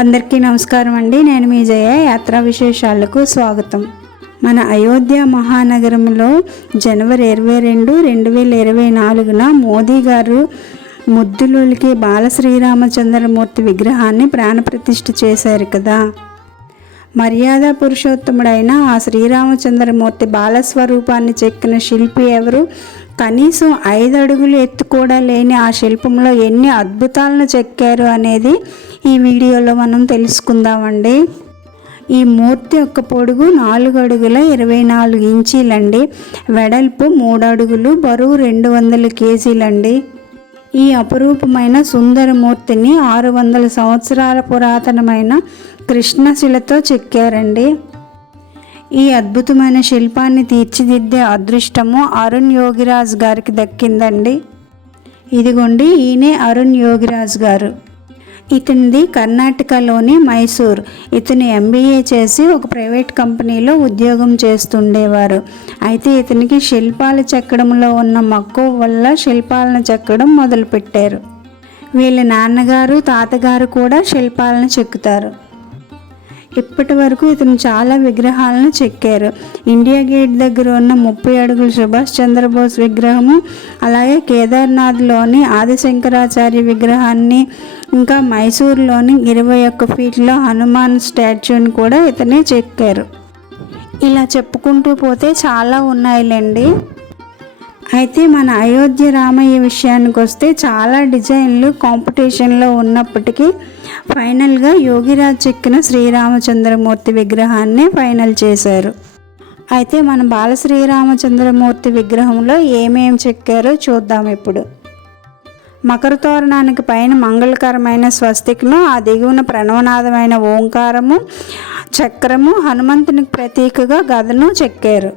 అందరికీ నమస్కారం అండి. నేను మీ జయ. యాత్రా విశేషాలకు స్వాగతం. మన అయోధ్య మహానగరంలో జనవరి 22, 2024 మోదీ గారు ముద్దులూలికి బాలశ్రీరామచంద్రమూర్తి విగ్రహాన్ని ప్రాణప్రతిష్ఠ చేశారు కదా. మర్యాద పురుషోత్తముడైన ఆ శ్రీరామచంద్రమూర్తి బాలస్వరూపాన్ని చెక్కిన శిల్పి ఎవరు? కనీసం 5 అడుగులు ఎత్తు కూడా లేని ఆ శిల్పంలో ఎన్ని అద్భుతాలను చెక్కారు అనేది ఈ వీడియోలో మనం తెలుసుకుందామండి. ఈ మూర్తి యొక్క పొడుగు 4 అడుగుల 24 ఇంచీలండి. వెడల్పు 3 అడుగులు, బరువు 200 కేజీలండి. ఈ అపురూపమైన సుందరమూర్తిని 600 సంవత్సరాల పురాతనమైన కృష్ణశిలతో చెక్కారండి. ఈ అద్భుతమైన శిల్పాన్ని తీర్చిదిద్దే అదృష్టము అరుణ్ యోగిరాజ్ గారికి దక్కిందండి. ఇదిగోండి, ఈయనే అరుణ్ యోగిరాజ్ గారు. ఇతనిది కర్ణాటకలోని మైసూర్. ఇతను MBA చేసి ఒక ప్రైవేట్ కంపెనీలో ఉద్యోగం చేస్తుండేవారు. అయితే ఇతనికి శిల్పాలు చెక్కడంలో ఉన్న మక్కువ వల్ల శిల్పాలను చెక్కడం మొదలుపెట్టారు. వీళ్ళ నాన్నగారు, తాతగారు కూడా శిల్పాలను చెక్కుతారు. ఇప్పటి వరకు ఇతను చాలా విగ్రహాలను చెక్కారు. ఇండియా గేట్ దగ్గర ఉన్న 30 అడుగుల సుభాష్ చంద్రబోస్ విగ్రహము, అలాగే కేదార్నాథ్లోని ఆదిశంకరాచార్య విగ్రహాన్ని, ఇంకా మైసూర్లోని 21 ఫీట్ల హనుమాన్ స్టాచ్యూని కూడా ఇతనే చెక్కారు. ఇలా చెప్పుకుంటూ పోతే చాలా ఉన్నాయిలేండి. అయితే మన అయోధ్య రామయ్య విషయానికి వస్తే చాలా డిజైన్లు కాంపిటీషన్లో ఉన్నప్పటికీ ఫైనల్గా యోగిరాజ్ చెక్కిన శ్రీరామచంద్రమూర్తి విగ్రహాన్ని ఫైనల్ చేశారు. అయితే మన బాలశ్రీరామచంద్రమూర్తి విగ్రహంలో ఏమేమి చెక్కారో చూద్దాం ఇప్పుడు. మకర తోరణానికి పైన మంగళకరమైన స్వస్తిక్ను, ఆ దిగువన ప్రణవనాదమైన ఓంకారము, చక్రము, హనుమంతునికి ప్రతీకగా గదను చెక్కారు.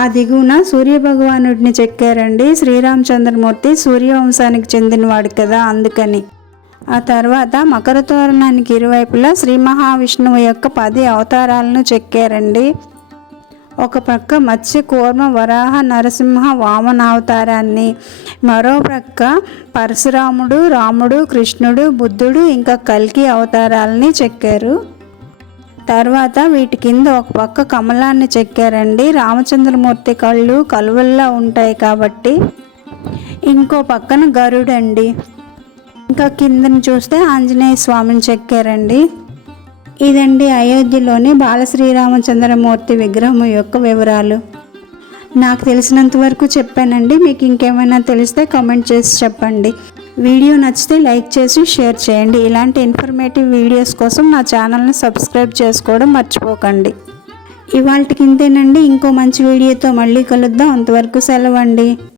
ఆ దిగువన సూర్యభగవానుడిని చెక్కారండి. శ్రీరామచంద్రమూర్తి సూర్యవంశానికి చెందినవాడు కదా, అందుకని. ఆ తర్వాత మకర తోరణానికి ఇరువైపులా శ్రీ మహావిష్ణువు యొక్క 10 అవతారాలను చెక్కారండి. ఒక ప్రక్క మత్స్య, కూర్మ, వరాహ, నరసింహ, వామన అవతారాన్ని, మరో ప్రక్క పరశురాముడు, రాముడు, కృష్ణుడు, బుద్ధుడు, ఇంకా కల్కి అవతారాలని చెక్కారు. తర్వాత వీటి కింద ఒక పక్క కమలాన్ని చెక్కారండి. రామచంద్రమూర్తి కళ్ళు కలువల్లా ఉంటాయి కాబట్టి. ఇంకో పక్కన గరుడండి. ఇంకా కిందను చూస్తే ఆంజనేయ స్వామిని చెక్కారండి. ఇదండి అయోధ్యలోని బాలశ్రీరామచంద్రమూర్తి విగ్రహం యొక్క వివరాలు. నాకు తెలిసినంత వరకు చెప్పానండి. మీకు ఇంకేమైనా తెలిస్తే కామెంట్ చేసి చెప్పండి. వీడియో నచ్చితే లైక్ చేసి షేర్ చేయండి. ఇలాంటి ఇన్ఫర్మేటివ్ వీడియోస్ కోసం నా ఛానల్ని సబ్స్క్రైబ్ చేసుకోవడం మర్చిపోకండి. ఇవాళకి ఇంతేనండి. ఇంకో మంచి వీడియోతో మళ్ళీ కలుద్దాం. అంతవరకు సెలవండి.